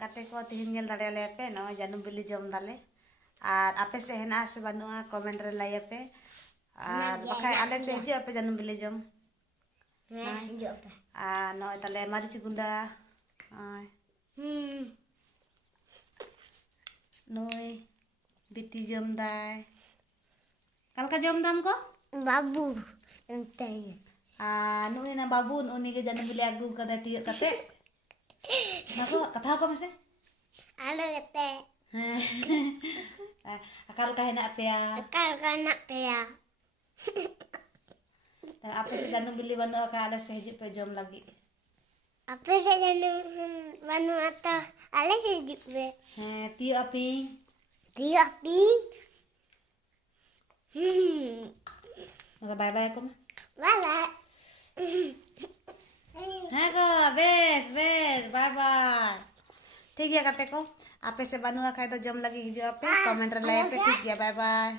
गाते को तिहिन गेल दाड़े ले पे न जानू बिली जम दाले और आपे से हेना से बानुआ कमेंट रे लाय पे और बखाय आले से हिजु आपे जानू बिली जम हिजु पे आ न ताले मारिच गुंडा नोय बिटी जम दाय कलका जम दाम को बाबू एंते नोय ना बाबू उनी के जानू बिली आगू कदा टिय कते नako kata ko mase alo kete akal ka henak pe ya apa sih jangan beli banu ka ada sehiji pe jom lagi apa sih jangan banu atau ada sehiji pe tiu api maka bye bye ko bye बेस bye bye ठीक है कते को आपे से बनुआ खाए तो जम लगी जो आपे कमेंट लाइक पे ठीक है बाय बाय।